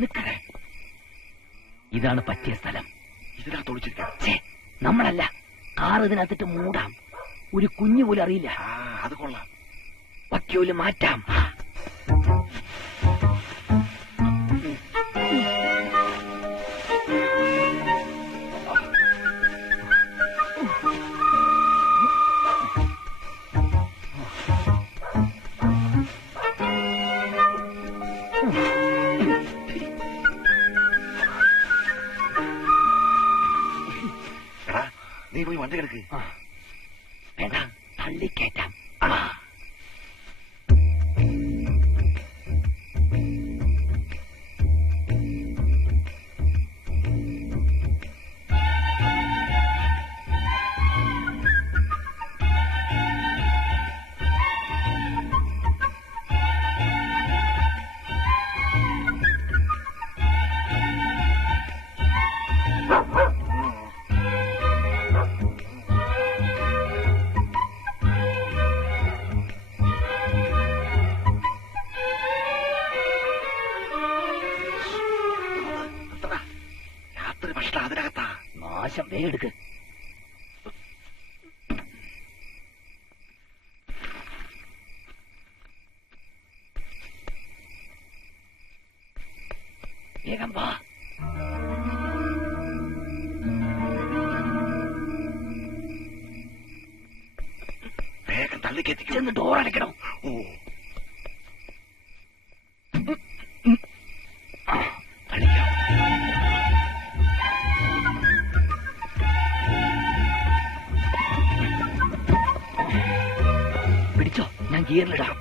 നിക്കണേ, ഇതാണ് പറ്റിയ സ്ഥലം. ഇതിനകത്ത് ഒളിച്ചിരിക്കാം. നമ്മളല്ല, കാർ ഇതിനകത്തിട്ട് മൂടാം. ഒരു കുഞ്ഞു പോലും അറിയില്ല. അത് കൊള്ളാം. വക്യോല് മാറ്റാം. നീ പോയി വണ്ടി കിടക്ക്. വേണ്ട, തള്ളിക്കയറ്റാം. നാശം, വേഗം എടുക്ക്. വേഗം വാ. വേഗം തള്ളിക്കെത്തിക്കും. ചെന്ന് ഡോർ അടയ്ക്കണം. തള്ളിക്കാം. പിടിച്ചോ, ഞാൻ ഗിയറിലിടാം.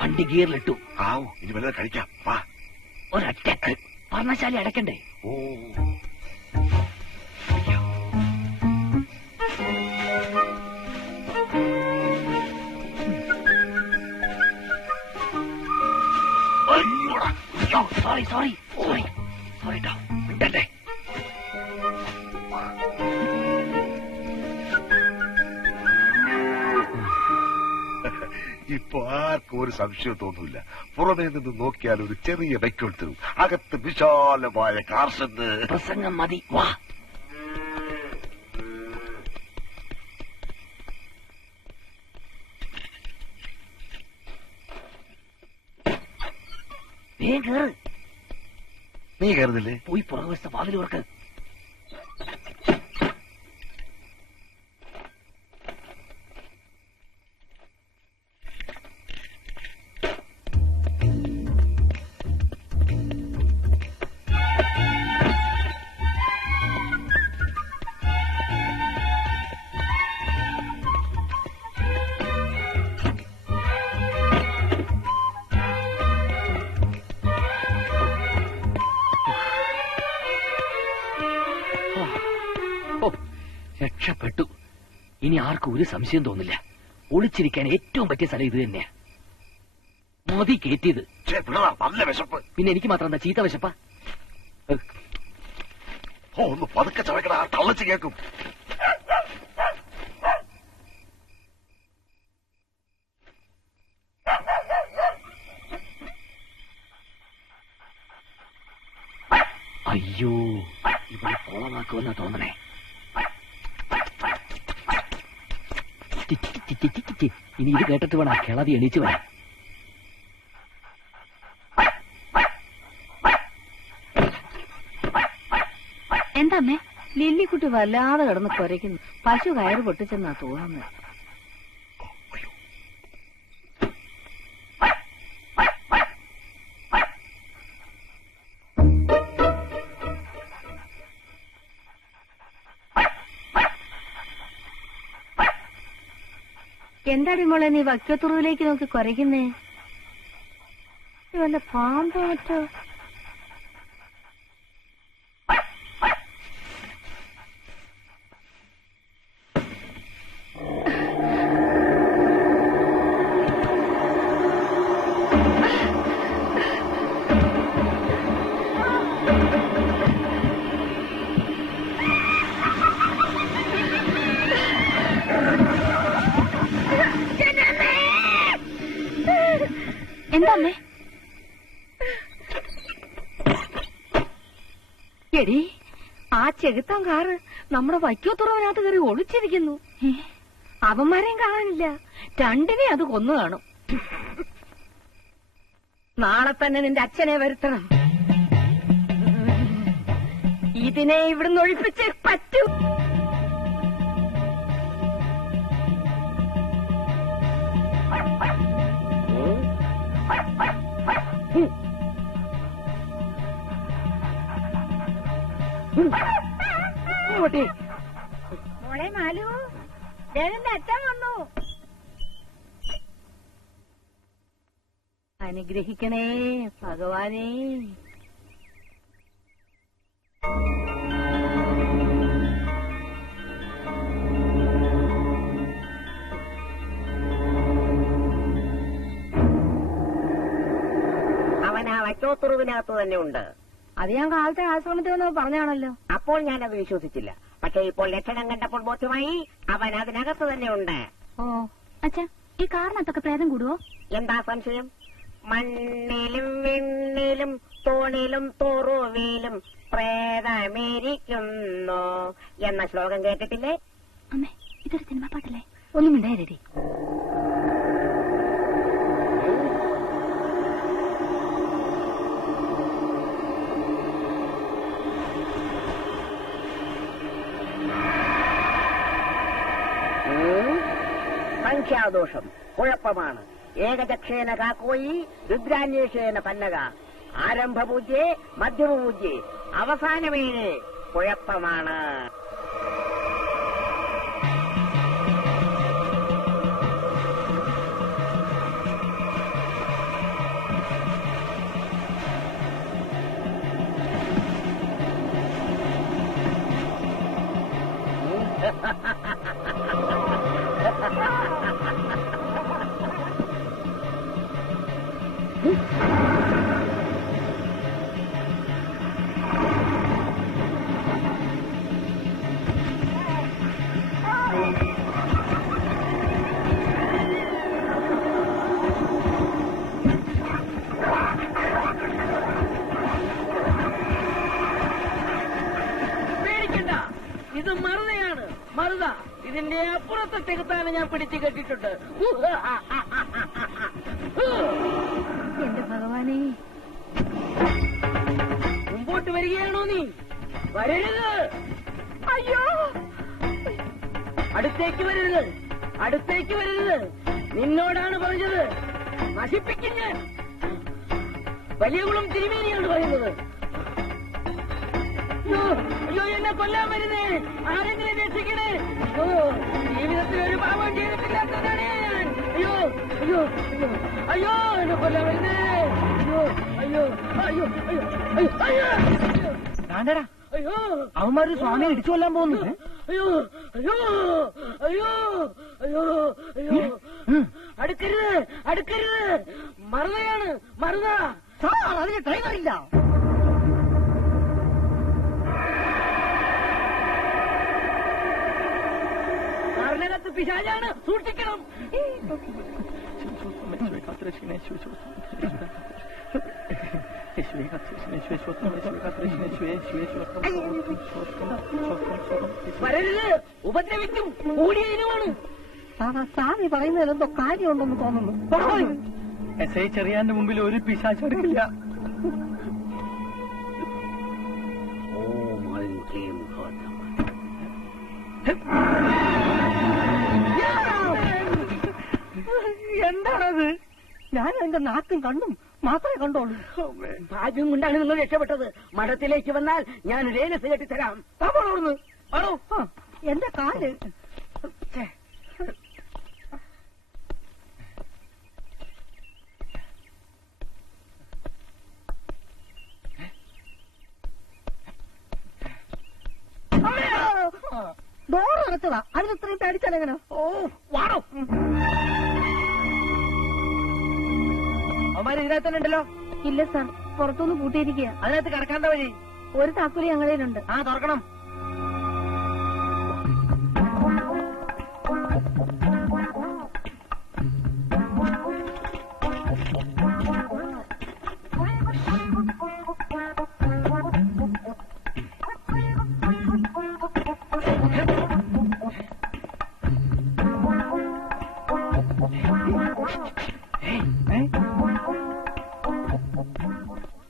വണ്ടി ഗിയറിലിട്ടു. ഇനി വല്ലതും കഴിക്കാം. വാ. ഒരൊറ്റ പർണശാലി അടക്കണ്ടേ? സോറി സോറി സോറി സോറി ട്ടോ, വിട്ടല്ലേ. ഇപ്പൊ ആർക്കും ഒരു സംശയം തോന്നൂല. പുറമേ നിന്ന് നോക്കിയാൽ ഒരു ചെറിയ ബൈക്കെടുത്തു, അകത്ത് വിശാലമായ കാർഷെഡ്. പ്രസംഗം മതി, വാ. നീ കയറുന്നില്ലേ? പോയി പുറകുവശത്തെ വാതിൽ തുറക്ക്. രക്ഷപ്പെട്ടു. ഇനി ആർക്കും ഒരു സംശയം തോന്നില്ല. ഒളിച്ചിരിക്കാൻ ഏറ്റവും പറ്റിയ സ്ഥലം ഇത് തന്നെയാ. മതി കയറ്റിയത്. നല്ല വിശപ്പ്. പിന്നെ എനിക്ക് മാത്രം എന്താ ചീത്ത വിശപ്പാ? ഒന്ന് പതുക്കെ ചവയ്ക്കടാ, തള്ളച്ച് കേൾക്കും. അയ്യോ, ഇവിടെ കോളമാക്കുമെന്നാ തോന്നണേ. ഇനി ഇത് കേട്ടിട്ട് വേണം കിളവി എണീച്ചു വരാൻ. എന്താമ്മേ, ലില്ലിക്കുട്ടി വല്ലാതെ കിടന്ന് കുരയ്ക്കുന്നു. പശു കയറ് പൊട്ടിച്ചെന്നാ തോന്നുന്നത്. എന്താടി മോളെ നീ വക്കത്തുറുവിലേക്ക് നോക്കി കുരയ്ക്കുന്നേ? വല്ല പാമ്പോ മറ്റോ? എന്താ അമ്മേ? എടി, ആ ചെകുത്താൻ കാറ് നമ്മുടെ വൈക്കോത്തുറവിനകത്ത് കയറി ഒളിച്ചിരിക്കുന്നു. അവന്മാരെയും കാണാനില്ല. രണ്ടിനെ അത് കൊന്നു കാണും. നാളെ തന്നെ നിന്റെ അച്ഛനെ വരുത്തണം. ഇതിനെ ഇവിടുന്ന് ഒഴിപ്പിച്ചേ പറ്റൂ. മോളെ മാലു, ദേവന്റെ അച്ഛൻ വന്നു. അനുഗ്രഹിക്കണേ ഭഗവാനേ. അവൻ ആ വൈക്കോത്തുറുവിനകത്ത് തന്നെ ഉണ്ട്. അത് ഞാൻ കാലത്തെ ആശ്രമത്തിൽ വന്ന് പറഞ്ഞാണല്ലോ. അപ്പോൾ ഞാനത് വിശ്വസിച്ചില്ല. പക്ഷെ ഇപ്പോൾ ലക്ഷണം കണ്ടപ്പോൾ ബോധ്യമായി അവൻ അതിനകത്ത് തന്നെ ഉണ്ട്. ഓ അച്ഛാ, ഈ കാറിനകത്തൊക്കെ പ്രേതം കൂടുവോ? എന്താ സംശയം? മണ്ണിലും വെണ്ണിലും തോണിലും തോറുവിലും പ്രേതമേരിക്കുന്നു എന്ന ശ്ലോകം കേട്ടിട്ടില്ലേ? അമ്മേ, ഇതൊരു സിനിമ പാട്ടല്ലേ? ഒന്നും ഉണ്ടായിരടി. സംഖ്യാദോഷം കുഴപ്പമാണ്. ഏകജക്ഷേന കാക്കോയി രുദ്രാന്വേഷേന പന്നക. ആരംഭപൂജ്യേ മധ്യമപൂജ്യേ അവസാനമേനെ കുഴപ്പമാണ്. പേടിക്കണ്ട, ഇത് മറുതയാണ്. മറുത ഇതിന്റെ അപ്പുറത്തെ ചെകുത്താനെ ഞാൻ പിടിച്ചു കെട്ടിട്ടുണ്ട്. എന്റെ ഭഗവാനേ, മുമ്പോട്ട് വരികയാണോ നീ? വരരുത്. അയ്യോ, അടുത്തേക്ക് വരരുത്, അടുത്തേക്ക് വരരുത്. നിന്നോടാണ് പറഞ്ഞത്. നശിപ്പിക്കും ഞാൻ. വലിയ കുളം തിരുമേനിയാണ് പറയുന്നത്. അയ്യോ, അയ്യോ, എന്നെ കൊല്ലാൻ വരുന്നേ. ആരെങ്കിലും രക്ഷിക്കണേ. അയ്യോ, ജീവിതത്തിൽ ഒരു പാപം ചെയ്തിട്ടില്ലാത്തതാണ് ഞാൻ. അയ്യോ, അയ്യോ, അയ്യോ, അയ്യോ, എന്നെ കൊല്ലാൻ വരുന്നേ. അയ്യോ, അയ്യോ, അയ്യോ, അയ്യോ, അയ്യോ, അയ്യോ, താണ്ടടാ, അയ്യോ, അവന്മാര് സ്വാമിയെ ഇടിച്ചു കൊല്ലാൻ പോകുന്നു. അയ്യോ, അയ്യോ, അയ്യോ, അയ്യോ, അയ്യോ. അടുക്കരുത്, അടുക്കരുത്. മറുതയാണ്, മറുത. അതിന് ഡ്രൈവറില്ല. കാറിനകത്ത് പിശാചാണ്, സൂക്ഷിക്കണം. വരരുത്, ഉപദ്രവിക്കും. കൂടിയ ഇനമാണ്. സ്വാമി പറയുന്നതിലെന്തോ കാര്യമുണ്ടെന്ന് തോന്നുന്നു. എസ് ഐ ചെറിയാന്റെ മുമ്പിൽ ഒരു പിശാച് എടുക്കില്ല. എന്താണത്? ഞാൻ എന്റെ നാക്കും കണ്ണും മാത്രമേ കണ്ടോളൂ. ഭാഗ്യം കൊണ്ടാണ് നിങ്ങൾ രക്ഷപ്പെട്ടത്. മഠത്തിലേക്ക് വന്നാൽ ഞാൻ രേനസ് കെട്ടിത്തരാം. താവളോടുന്ന് ആണോ? എന്റെ കാല്. ഡോർ അടച്ചതാ. അതിനിത്രയും പേടിച്ചാലെങ്ങനെ? ഓ, വാടോ. അവന്മാര് ഇതിനകത്ത് തന്നെ ഉണ്ടല്ലോ. ഇല്ല സാർ, പുറത്തുനിന്ന് പൂട്ടിയിരിക്കുക. അതിനകത്ത് കടക്കാണ്ട വഴി. ഒരു താക്കോല് ഞങ്ങളിലുണ്ട്. ആ, തുറക്കണം.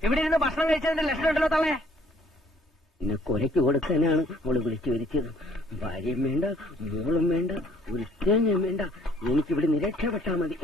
ഇവിടെ ഇരുന്ന് ഭക്ഷണം കഴിച്ചതിന്റെ ലക്ഷണം ഉണ്ടല്ലോ തള്ളേ. എന്നെ കൊലയ്ക്ക് കൊടുക്കാനാണ് അവള് വിളിച്ചു വരുത്തിയത്. ഭാര്യയും വേണ്ട, മോളും വേണ്ട, ഒരു തേങ്ങയും വേണ്ട. എനിക്കിവിടെ നിരക്ഷപ്പെട്ടാ മതി.